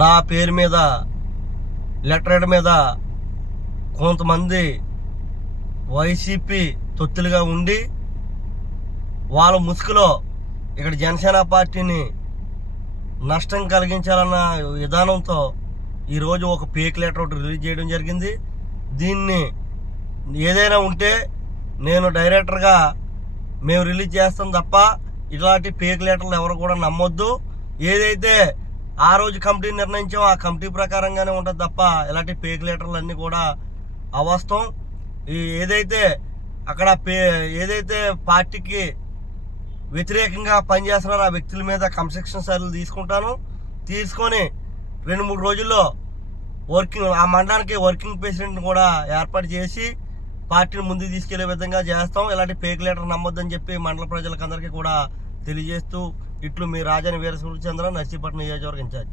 నా పేరు మీద లెటర్ మీద కొంతమంది వైసీపీ తొత్తులుగా ఉండి వాళ్ళ ముసుగులో ఇక్కడ జనసేన పార్టీని నష్టం కలిగించాలన్న విధానంతో ఈరోజు ఒక ఫేక్ లెటర్ ఒకటి రిలీజ్ చేయడం జరిగింది. దీన్ని ఏదైనా ఉంటే నేను డైరెక్టర్గా మేము రిలీజ్ చేస్తాం తప్ప ఇలాంటి ఫేక్ లెటర్లు ఎవరు కూడా నమ్మొద్దు. ఏదైతే ఆ రోజు కమిటీ నిర్ణయించామో ఆ కమిటీ ప్రకారంగానే ఉంటుంది తప్ప ఇలాంటి ఫేక్ లెటర్లు అన్నీ కూడా అవాస్తవం. ఏదైతే అక్కడ ఏదైతే పార్టీకి వ్యతిరేకంగా పనిచేస్తున్నారో ఆ వ్యక్తుల మీద క్రమశిక్షణ చర్యలు తీసుకొని 2-3 రోజుల్లో ఆ మండలానికి వర్కింగ్ ప్రెసిడెంట్ని కూడా ఏర్పాటు చేసి పార్టీని ముందుకు తీసుకెళ్లే విధంగా చేస్తాం. ఇలాంటి ఫేక్ లెటర్ నమ్మొద్దని చెప్పి మండల ప్రజలకు అందరికీ కూడా తెలియజేస్తూ ఇట్లు మీ రాజాని వీరసూర్యచంద్ర, నర్సీపట్నం నియోజకవర్గ ఇన్ఛార్జ్.